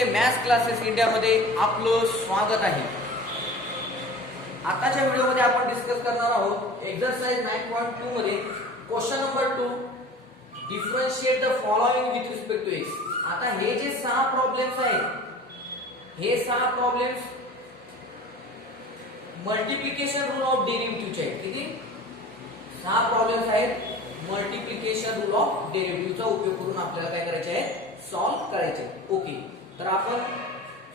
मित्रांनो, maths classes इंडियामध्ये आपलं स्वागत आहे. आताच्या व्हिडिओमध्ये आपण डिस्कस करणार आहोत एक्सरसाइज 9.2 मध्ये question number 2, differentiate the following with respect to x. आता हे जे 6 प्रॉब्लेम्स आहेत, हे 6 प्रॉब्लेम्स मल्टिप्लिकेशन रूल ऑफ डेरिव्हेटिव्हचे आहेत. किती? 6 प्रॉब्लेम्स आहेत मल्टिप्लिकेशन रूल ऑफ डेरिव्हेटिव्हचा उपयोग करून आपल्याला काय करायचे आहे, सॉल्व करायचे. ओके, तर आपण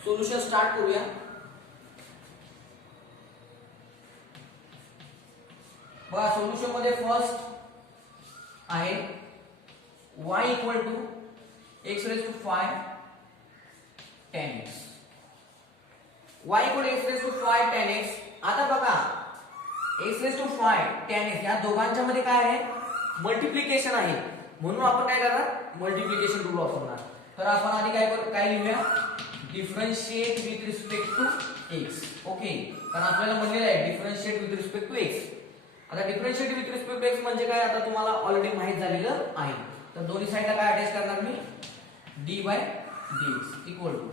सोल्युशन स्टार्ट करूया. बघा, सोल्युशन मध्ये फर्स्ट आहे y equal to x raise to 5 tan x. y equal to x raise to 5 tan x. आता बघा, x raise to 5 tan x या दोघांच्या मध्ये काय आहे, मल्टिप्लिकेशन आहे, म्हणून आपण काय करणार, मल्टिप्लिकेशन रूल वापरणार. तर आपण आधी काय लिहूया, differentiate with respect to x. Okay, कारण आपल्याला म्हणलेलं आहे differentiate with respect to x. आता differentiate with respect to x म्हणजे काय, आता तुम्हाला ऑलरेडी माहित झालेलं आहे. तर दोन्ही साइडला काय अटॅच करणार मी, d by dx equal to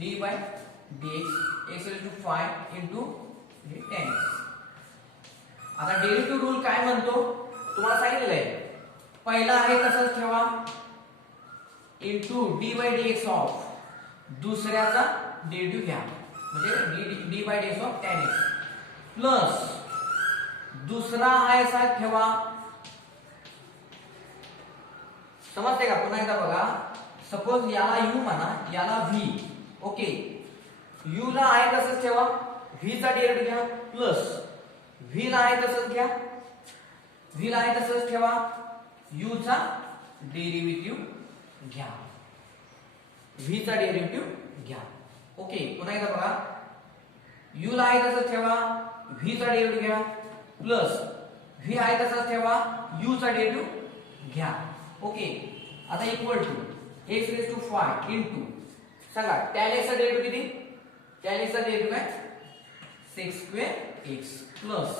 d by dx x raise to 5 into tan x. आता डेरिव्हेटिव्ह रूल काय म्हणतो तुम्हाला सांगितलेलं आहे. पहिला आहे तसंच ठेवा into d by dx of, दुसऱ्याचा डेरिव्हेटिव्ह घ्या म्हणजे d by dx of tan x plus दुसरा आहे असा ठेवा. समजते का? पुन्हा एकदा बघा, सपोज याला u म्हणा, याला v. ओके, u ला आहे तसंच ठेवा, v चा डेरिव्हेटिव्ह घ्या प्लस v ला आहे तसंच घ्या, v ला आहे तसंच ठेवा, u चा डेरिव्हेटिव्ह घ्या, v चा डेरिव्हेटिव्ह घ्या. ओके, पुन्हा एकदा बघा, u ला आहे तसंच ठेवा, v चा डेरिव्हेटिव्ह घ्या प्लस v आहे तसंच ठेवा, u चा डेरिव्हेटिव्ह घ्या. ओके, आता equal to x raise to 5 into, सांगा tan x चा डेरिव्हेटिव्ह किती, tan x चा डेरिव्हेटिव्ह आहे sec square x plus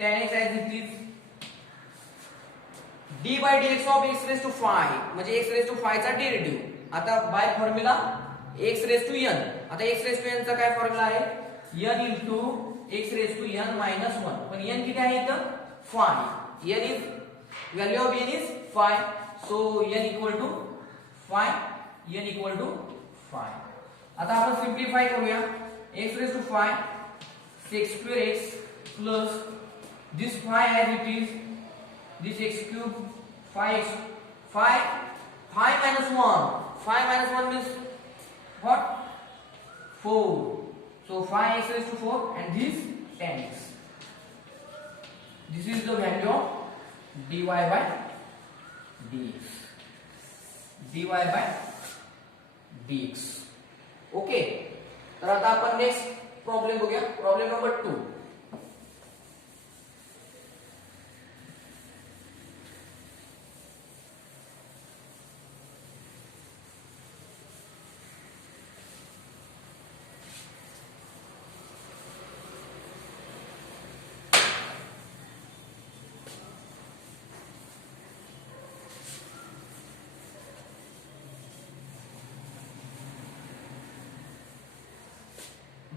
tan x as it is d by dx of x raise to 5 म्हणजे x raise to 5 चा derivative. आता by formula x raise to n. आता x raise to n चा काय formula आहे, n into x raise to n minus 1. पण n किती आहे इथं, 5. n is value of n is 5, so n equal to 5, n equal to 5. आता आपण सिंप्लिफाय करूया. x raise to 5 sec square x plus this 5 as it is, this x cube 5x 5 minus 1 means what, 4. So 5x raised to 4 and this 10x. This is the value of dy by dx. dy by dx. Okay, तर आता आपण next problem बघूया. Problem number 2.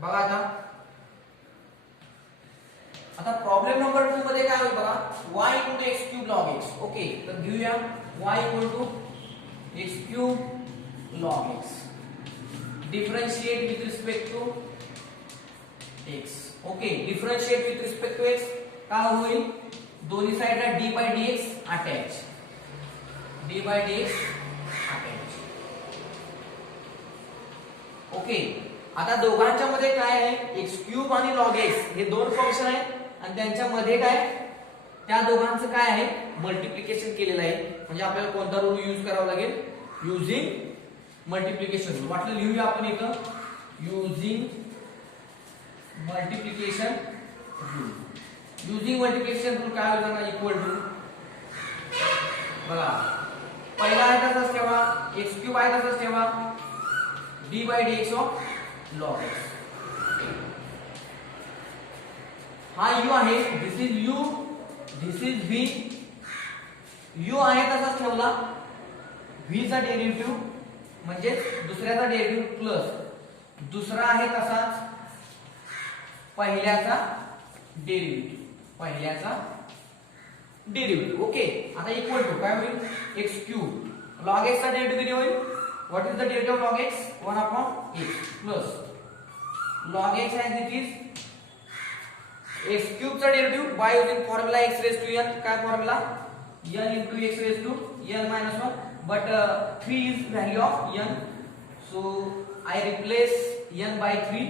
बघा, आता problem number 2 मध्ये काय होईल बघा, y equal to x cube log x. Okay, तर घेऊया y equal to x cube log x, differentiate with respect to x. Okay, differentiate with respect to x काय होईल, दोन्ही साइडला d by dx attach, d by dx attach. Okay, आता दोघांच्या मध्ये काय आहे, x क्यूब आणि log x हे दोन फंक्शन आहेत आणि त्यांच्या मध्ये काय, त्या दोघांचं काय आहे, मल्टिप्लिकेशन केलेलं आहे. म्हणजे आपल्याला कोणता रूल यूज करावा लागेल, युजिंग मल्टिप्लिकेशन रूल. वाटलं लिहूया आपण इथं, using multiplication rule. Using multiplication rule काय होईल, इक्वल टू, बघा पहिला आहे तसंच ठेवा, x क्यूब आहे तसंच ठेवा, d by dx of log x. हा u आहे, this is u, this is v. u आहे तसाच ठेवला, v चा डेरिव्हेटिव्ह म्हणजे दुसऱ्याचा डेरिव्हेटिव्ह प्लस दुसरा आहे तसाच पहिल्याचा डेरिव्हेटिव्ह ओके. आता इक्वल टू काय होईल x क्यूब log x चा डेरिव्हेटिव्ह किती होईल. What is the derivative of log x 1/x plus log x as it is x cube चा derivative by using formula x raised to n. काय formula n into x raised to n minus 1 but 3 is value of n, so I replace n by 3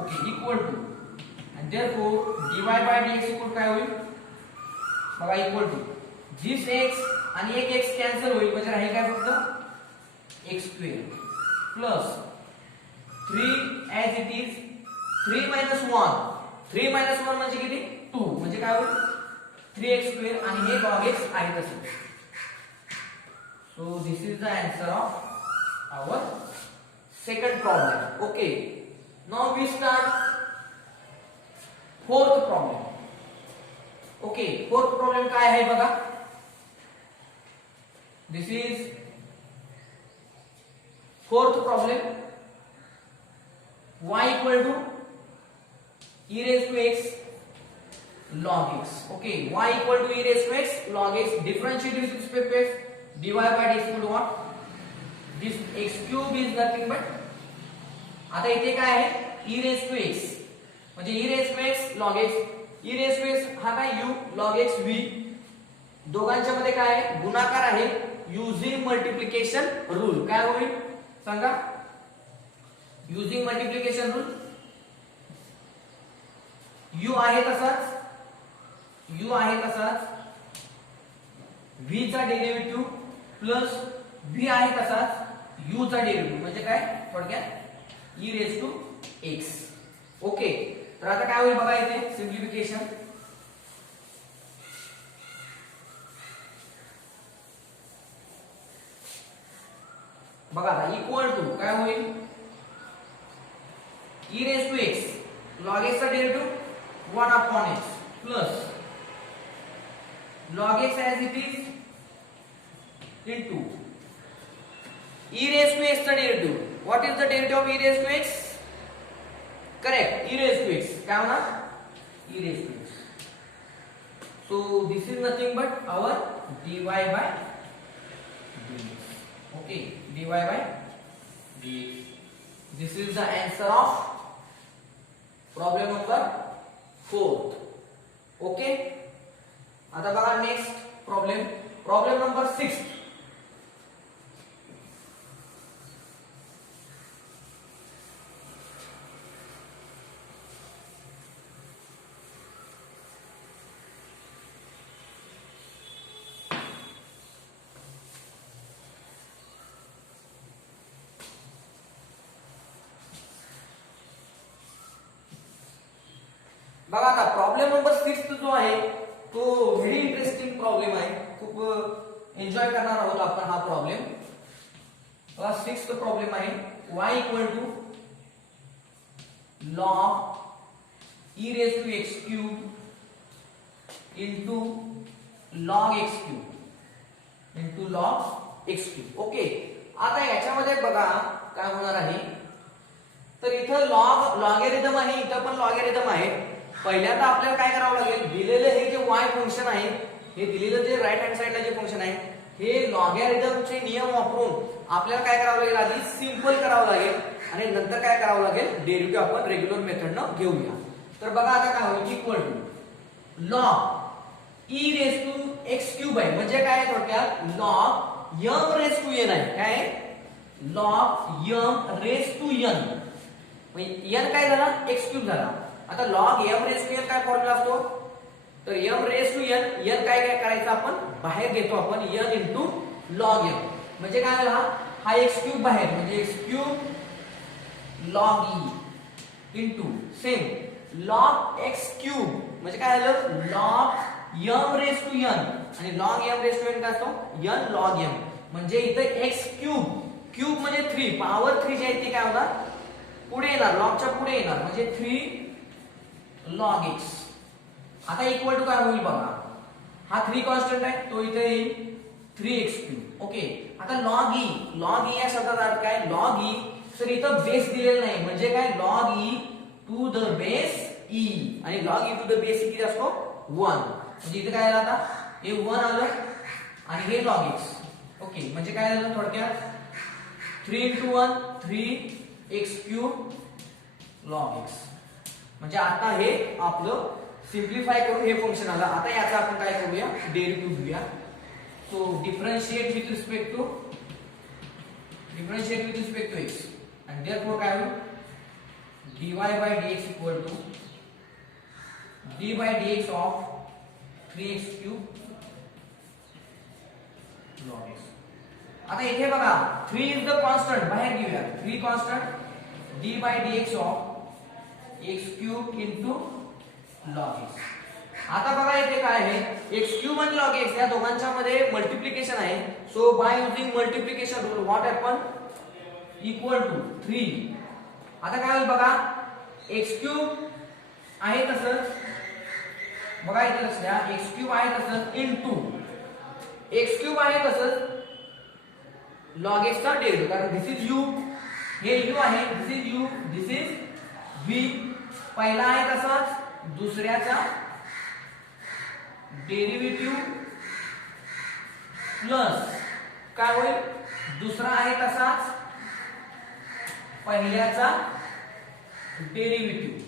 okay equal to and therefore dy by dx equal काय होईल बघा equal to this x आणि एक x cancel होईल म्हणजे राहील काय फक्त x square plus 3 as it is 3 minus 1 म्हणजे किती 2 म्हणजे काय होईल 3x स्क्वेअर आणि हे log x आहे तसं. So this is the answer of our second problem. Okay. Now we start fourth problem. Okay, fourth problem काय आहे बघा. This is fourth problem. Y equal to e raised to x log x. Okay, y equal to e raised to x log x. Differentiate with respect to x. dy by dx equal to what? This x cube is nothing but आता इथे काय आहे e raised to x म्हणजे e raised to x log x. e raised to x हा काय u log x v. दोघांच्या मध्ये काय आहे गुणाकार आहे युजिंग मल्टिप्लिकेशन रूल. काय होईल सांगा युजिंग मल्टिप्लिकेशन रूल. u आहे तसाच v चा डेरिव्हेटिव्ह प्लस v आहे तसाच u चा डेरिव्हेटिव्ह म्हणजे काय थोडक्यात e raised to x. Okay तर आता काय होईल बघा इथे सिम्प्लिफिकेशन. बघा आता इक्वल टू काय होईल e raised to x log x चा derivative 1/x plus log x as it is into e raised to x चा derivative. What is the derivative of e raised to x? Correct, e raised to x. काय होणार e raised to x. So this is nothing but our dy by dx. Okay, dy by dx. This is the answer of problem number 4. Okay. आता बघा next problem number 6. बघा आता problem number 6 जो आहे तो very interesting problem आहे. खूप enjoy करणार आहोत आपण हा प्रॉब्लेम. बघा 6th प्रॉब्लेम आहे y equal to log e raised to x cube into log x cube. Okay आता याच्यामध्ये बघा काय होणार आहे तर इथं लॉगॅरिथम आहे इथं पण लॉगॅरिथम आहे. पहिल्यांदा आपल्याला काय करावं लागेल दिलेले हे जे y फंक्शन आहे हे दिलेलं जे राईट हँड साइडला जे फंक्शन आहे हे लॉगॅरिथमचे नियम वापरून आपल्याला काय करावं लागेल आधी सिंपल करावं लागेल आणि नंतर काय करावं लागेल डेरिव्हेटिव्ह आपण रेग्युलर मेथडनं घेऊया. तर बघा आता काय होईल equal to log e raised to x cube आहे म्हणजे काय थोडक्यात log m raised to n आहे. काय log m raised to n म्हणजे n काय झाला x क्यूब झाला. आता log m raised to n काय फॉर्म्युला असतो तर m raised to n काय करायचं आपण बाहेर घेतो आपण n into log m म्हणजे काय झाला हा x क्यूब बाहेर म्हणजे x cube log e into same log x cube म्हणजे काय झालं log m raised to n आणि log m raised to n काय असतो n log m म्हणजे इथे x क्यूब म्हणजे 3 पॉवर 3 जी आहे ती काय होणार पुढे येणार लॉगच्या पुढे येणार म्हणजे 3 log x. आता इक्वल टू काय होईल बघा हा 3 कॉन्स्टंट आहे तो इथे येईल 3x क्यूब. ओके आता log e या शब्दाचा अर्थ काय? log e सर इथं बेस दिलेला नाही म्हणजे काय? log e to the base e आणि log e to the base e किती असतो? 1. म्हणजे इथे काय आलं आता? हे 1 आलं आणि हे log x. ओके, म्हणजे काय झालं थोडक्यात? 3 into 1 3x cube log x. म्हणजे आता हे आपलं सिम्प्लिफाय करून हे फंक्शन आलं. आता याचा आपण काय करूया? डेरिव्हेटिव्ह घेऊया. So differentiate with respect to x and therefore काय होईल? dy by dx equal to d by dx of 3x cube log x. आता इथे बघा 3 इज द कॉन्स्टंट, बाहेर घेऊया. 3 constant d by dx of x cube into log x. आता बघा इथे काय आहे? x cube आणि log x या दोघांच्या मध्ये मल्टिप्लिकेशन आहे. So by using multiplication rule what happen? Equal to 3. आता काय होईल बघा? x cube आहे तसंच, बघा इथे लक्ष द्या, x cube आहे तसंच इनटू x cube आहे तसंच log x चा डेरिव्हेटिव्ह. कारण दिस इज u, हे u आहे, this is u, this is v. पहिला आहे तसाच, दुसऱ्याचा डेरिव्हेटिव्ह प्लस काय होईल? दुसरा आहे तसाच पहिल्याचा डेरिव्हेटिव्ह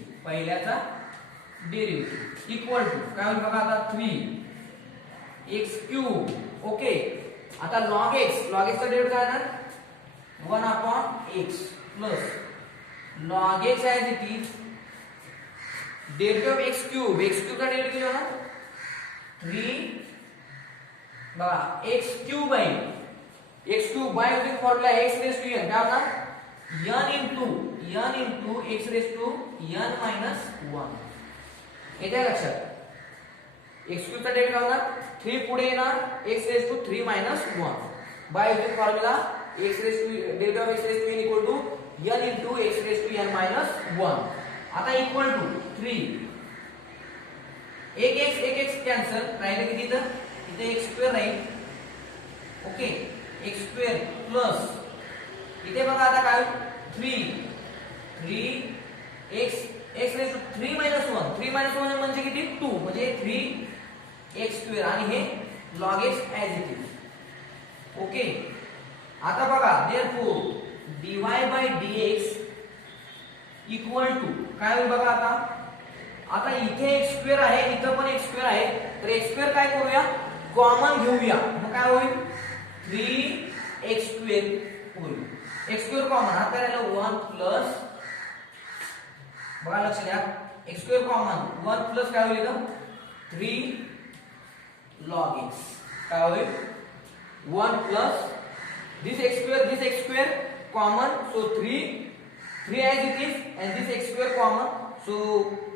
इक्वल टू काय होईल बघा आता? 3x cube. ओके, आता log x चा डेरिव्हेटिव्ह काय आहे? 1 upon x plus log x as it is derivative x cube चा डेरिव्हेटिव्ह आहे 3 बघा x क्यूब आहे, x cube by using formula x raise to n काय होणार? n into x raise to n minus 1. येते लक्षात? x क्यूब चा derivative होणार 3 पुढे येणार x raise to 3 minus 1 by using formula x raise to derivative of x raise to n equal to n into x raise to n minus 1. आता equal to 3 एक x cancel राहिले किती? इथे x square राहील. Okay, x square plus इथे बघा आता काय 3x raise to 3 minus 1. 3 minus 1 म्हणजे किती? 2 म्हणजे 3x स्क्वेअर आणि हे log x as it is. Okay, आता बघा therefore dy by dx equal to काय होईल बघा आता इथे x स्क्वेअर आहे, इथं पण x स्क्वेअर आहे, तर x स्क्वेअर काय करूया? कॉमन घेऊया. मग काय होईल? 3x स्क्वेअर होईल. x स्क्वेअर कॉमन, आता राहिलं 1 प्लस, बघा लक्ष द्या, x स्क्वेअर कॉमन 1 प्लस काय होईल इथं? 3 log x काय होईल? 1 plus this x square common, so 3 as it is and this x square common, so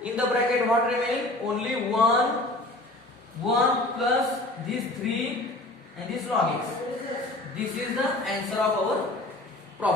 in the bracket what remaining? Only 1 plus this 3 and this log x. This is the answer of our